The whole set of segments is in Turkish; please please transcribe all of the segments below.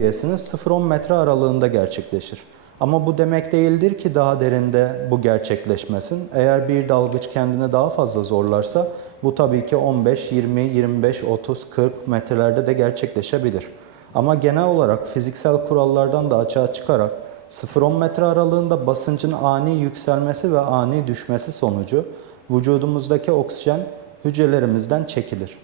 seviyesiniz 0-10 metre aralığında gerçekleşir. Ama bu demek değildir ki daha derinde bu gerçekleşmesin. Eğer bir dalgıç kendini daha fazla zorlarsa bu tabii ki 15, 20, 25, 30, 40 metrelerde de gerçekleşebilir. Ama genel olarak fiziksel kurallardan da açığa çıkarak 0-10 metre aralığında basıncın ani yükselmesi ve ani düşmesi sonucu vücudumuzdaki oksijen hücrelerimizden çekilir.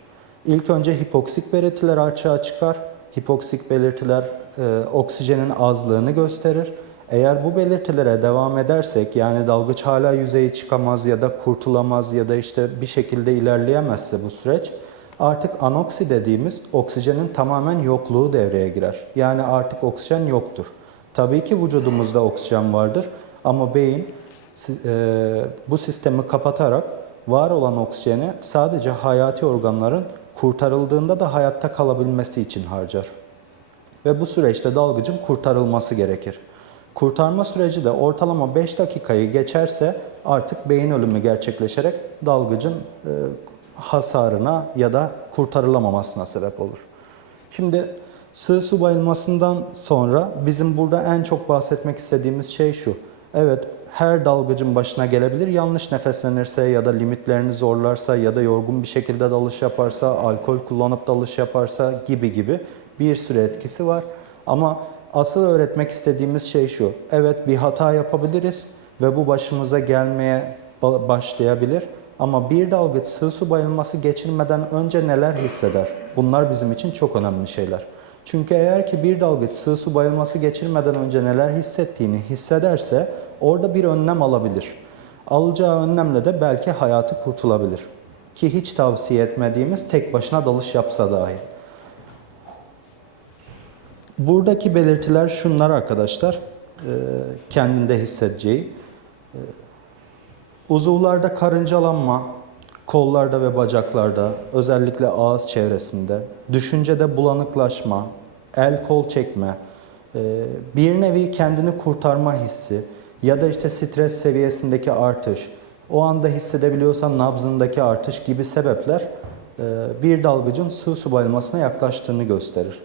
İlk önce hipoksik belirtiler açığa çıkar. Hipoksik belirtiler e, oksijenin azlığını gösterir. Eğer bu belirtilere devam edersek yani dalgıç hala yüzeye çıkamaz ya da kurtulamaz ya da işte bir şekilde ilerleyemezse bu süreç artık anoksi dediğimiz oksijenin tamamen yokluğu devreye girer. Yani artık oksijen yoktur. Tabii ki vücudumuzda oksijen vardır ama beyin e, bu sistemi kapatarak var olan oksijeni sadece hayati organların kurtarıldığında da hayatta kalabilmesi için harcar. Ve bu süreçte dalgıcın kurtarılması gerekir. Kurtarma süreci de ortalama 5 dakikayı geçerse artık beyin ölümü gerçekleşerek dalgıcın e, hasarına ya da kurtarılamamasına sebep olur. Şimdi sığ su bayılmasından sonra bizim burada en çok bahsetmek istediğimiz şey şu. Evet her dalgıcın başına gelebilir. Yanlış nefeslenirse ya da limitlerini zorlarsa ya da yorgun bir şekilde dalış yaparsa, alkol kullanıp dalış yaparsa gibi gibi bir sürü etkisi var. Ama asıl öğretmek istediğimiz şey şu. Evet bir hata yapabiliriz ve bu başımıza gelmeye ba- başlayabilir. Ama bir dalgıç sığ su bayılması geçirmeden önce neler hisseder? Bunlar bizim için çok önemli şeyler. Çünkü eğer ki bir dalgıç sığ su bayılması geçirmeden önce neler hissettiğini hissederse orada bir önlem alabilir. Alacağı önlemle de belki hayatı kurtulabilir. Ki hiç tavsiye etmediğimiz tek başına dalış yapsa dahi. Buradaki belirtiler şunlar arkadaşlar. Ee, kendinde hissedeceği. Ee, Uzuvlarda karıncalanma, kollarda ve bacaklarda, özellikle ağız çevresinde, düşüncede bulanıklaşma, el kol çekme, e, bir nevi kendini kurtarma hissi ya da işte stres seviyesindeki artış, o anda hissedebiliyorsan nabzındaki artış gibi sebepler e, bir dalgıcın sığ su bayılmasına yaklaştığını gösterir.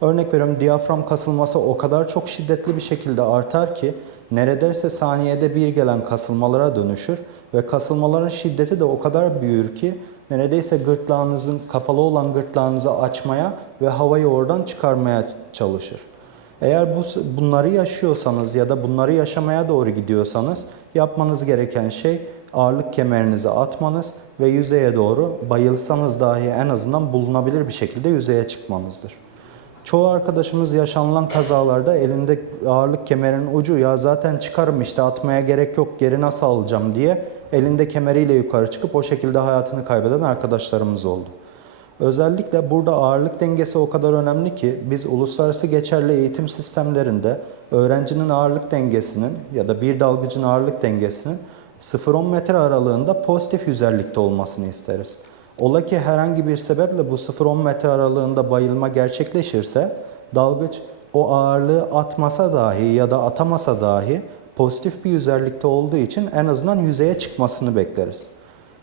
Örnek veriyorum diyafram kasılması o kadar çok şiddetli bir şekilde artar ki neredeyse saniyede bir gelen kasılmalara dönüşür ve kasılmaların şiddeti de o kadar büyür ki neredeyse gırtlağınızın kapalı olan gırtlağınızı açmaya ve havayı oradan çıkarmaya çalışır. Eğer bu bunları yaşıyorsanız ya da bunları yaşamaya doğru gidiyorsanız yapmanız gereken şey ağırlık kemerinizi atmanız ve yüzeye doğru bayılsanız dahi en azından bulunabilir bir şekilde yüzeye çıkmanızdır. Çoğu arkadaşımız yaşanılan kazalarda elinde ağırlık kemerinin ucu ya zaten çıkarım işte atmaya gerek yok geri nasıl alacağım diye elinde kemeriyle yukarı çıkıp o şekilde hayatını kaybeden arkadaşlarımız oldu. Özellikle burada ağırlık dengesi o kadar önemli ki biz uluslararası geçerli eğitim sistemlerinde öğrencinin ağırlık dengesinin ya da bir dalgıcın ağırlık dengesinin 0-10 metre aralığında pozitif yüzerlikte olmasını isteriz. Ola ki herhangi bir sebeple bu 0-10 metre aralığında bayılma gerçekleşirse dalgıç o ağırlığı atmasa dahi ya da atamasa dahi pozitif bir yüzerlikte olduğu için en azından yüzeye çıkmasını bekleriz.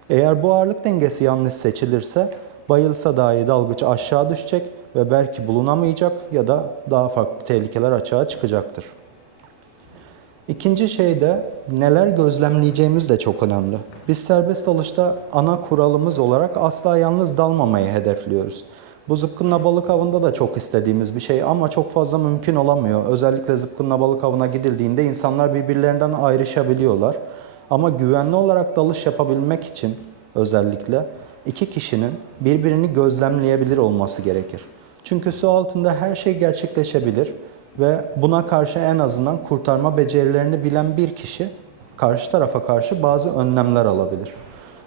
Eğer bu ağırlık dengesi yanlış seçilirse bayılsa dahi dalgıç aşağı düşecek ve belki bulunamayacak ya da daha farklı tehlikeler açığa çıkacaktır. İkinci şey de neler gözlemleyeceğimiz de çok önemli. Biz serbest dalışta ana kuralımız olarak asla yalnız dalmamayı hedefliyoruz. Bu zıpkınla balık avında da çok istediğimiz bir şey ama çok fazla mümkün olamıyor. Özellikle zıpkınla balık avına gidildiğinde insanlar birbirlerinden ayrışabiliyorlar. Ama güvenli olarak dalış yapabilmek için özellikle iki kişinin birbirini gözlemleyebilir olması gerekir. Çünkü su altında her şey gerçekleşebilir ve buna karşı en azından kurtarma becerilerini bilen bir kişi karşı tarafa karşı bazı önlemler alabilir.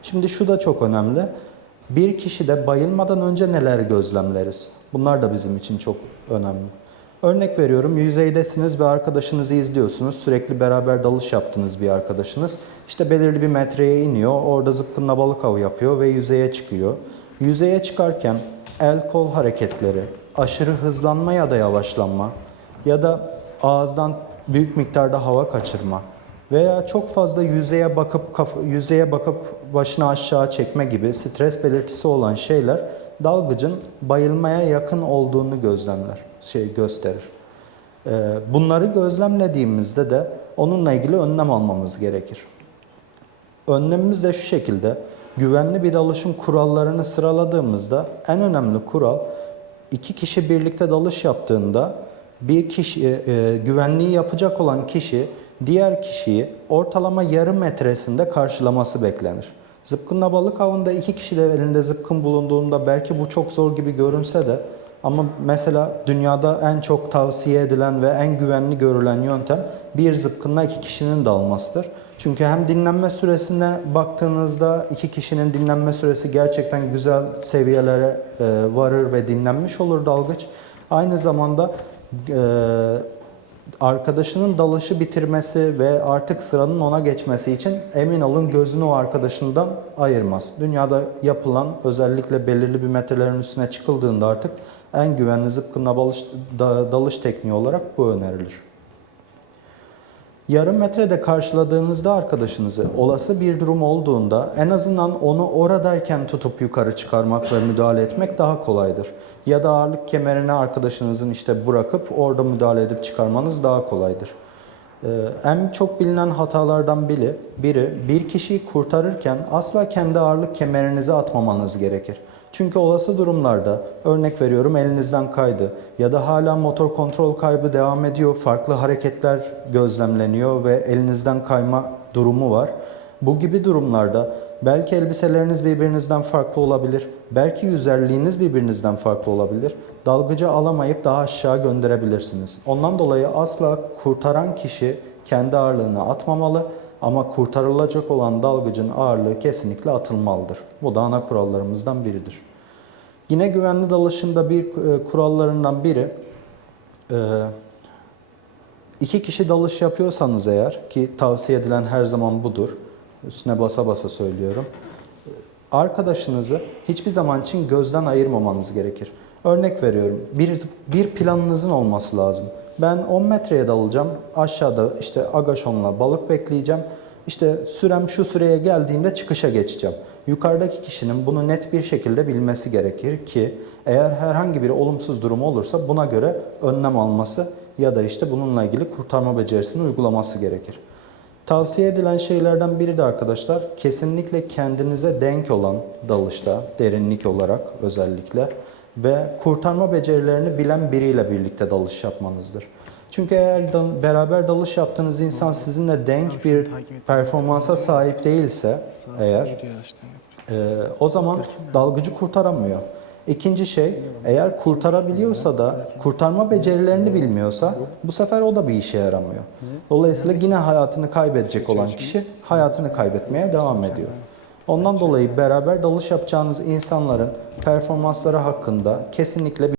Şimdi şu da çok önemli. Bir kişi de bayılmadan önce neler gözlemleriz? Bunlar da bizim için çok önemli. Örnek veriyorum yüzeydesiniz ve arkadaşınızı izliyorsunuz. Sürekli beraber dalış yaptığınız bir arkadaşınız. İşte belirli bir metreye iniyor. Orada zıpkınla balık avı yapıyor ve yüzeye çıkıyor. Yüzeye çıkarken el kol hareketleri, aşırı hızlanma ya da yavaşlanma ya da ağızdan büyük miktarda hava kaçırma veya çok fazla yüzeye bakıp kafa, yüzeye bakıp başını aşağı çekme gibi stres belirtisi olan şeyler dalgıcın bayılmaya yakın olduğunu gözlemler, şey gösterir. Ee, Bunları gözlemlediğimizde de onunla ilgili önlem almamız gerekir. Önlemimiz de şu şekilde. Güvenli bir dalışın kurallarını sıraladığımızda en önemli kural iki kişi birlikte dalış yaptığında bir kişi e, güvenliği yapacak olan kişi diğer kişiyi ortalama yarım metresinde karşılaması beklenir. Zıpkınla balık avında iki kişi de elinde zıpkın bulunduğunda belki bu çok zor gibi görünse de ama mesela dünyada en çok tavsiye edilen ve en güvenli görülen yöntem bir zıpkınla iki kişinin dalmasıdır. Çünkü hem dinlenme süresine baktığınızda iki kişinin dinlenme süresi gerçekten güzel seviyelere e, varır ve dinlenmiş olur dalgıç. Aynı zamanda e, arkadaşının dalışı bitirmesi ve artık sıranın ona geçmesi için emin olun gözünü o arkadaşından ayırmaz. Dünyada yapılan özellikle belirli bir metrelerin üstüne çıkıldığında artık en güvenli zıpkınla dalış tekniği olarak bu önerilir. Yarım metrede karşıladığınızda arkadaşınızı olası bir durum olduğunda en azından onu oradayken tutup yukarı çıkarmak ve müdahale etmek daha kolaydır. Ya da ağırlık kemerini arkadaşınızın işte bırakıp orada müdahale edip çıkarmanız daha kolaydır. Ee, En çok bilinen hatalardan biri, biri bir kişiyi kurtarırken asla kendi ağırlık kemerinizi atmamanız gerekir. Çünkü olası durumlarda örnek veriyorum elinizden kaydı ya da hala motor kontrol kaybı devam ediyor, farklı hareketler gözlemleniyor ve elinizden kayma durumu var. Bu gibi durumlarda belki elbiseleriniz birbirinizden farklı olabilir, belki yüzerliğiniz birbirinizden farklı olabilir. Dalgıcı alamayıp daha aşağı gönderebilirsiniz. Ondan dolayı asla kurtaran kişi kendi ağırlığını atmamalı ama kurtarılacak olan dalgıcın ağırlığı kesinlikle atılmalıdır. Bu da ana kurallarımızdan biridir. Yine güvenli dalışında bir e, kurallarından biri e, iki kişi dalış yapıyorsanız eğer ki tavsiye edilen her zaman budur. Üstüne basa basa söylüyorum. Arkadaşınızı hiçbir zaman için gözden ayırmamanız gerekir. Örnek veriyorum. Bir, bir planınızın olması lazım. Ben 10 metreye dalacağım. Aşağıda işte agaşonla balık bekleyeceğim. İşte sürem şu süreye geldiğinde çıkışa geçeceğim. Yukarıdaki kişinin bunu net bir şekilde bilmesi gerekir ki eğer herhangi bir olumsuz durum olursa buna göre önlem alması ya da işte bununla ilgili kurtarma becerisini uygulaması gerekir. Tavsiye edilen şeylerden biri de arkadaşlar kesinlikle kendinize denk olan dalışta derinlik olarak özellikle ve kurtarma becerilerini bilen biriyle birlikte dalış yapmanızdır. Çünkü eğer da- beraber dalış yaptığınız insan sizinle denk bir performansa sahip değilse eğer ee, o zaman dalgıcı kurtaramıyor. İkinci şey, eğer kurtarabiliyorsa da kurtarma becerilerini bilmiyorsa bu sefer o da bir işe yaramıyor. Dolayısıyla yine hayatını kaybedecek olan kişi hayatını kaybetmeye devam ediyor. Ondan dolayı beraber dalış yapacağınız insanların performansları hakkında kesinlikle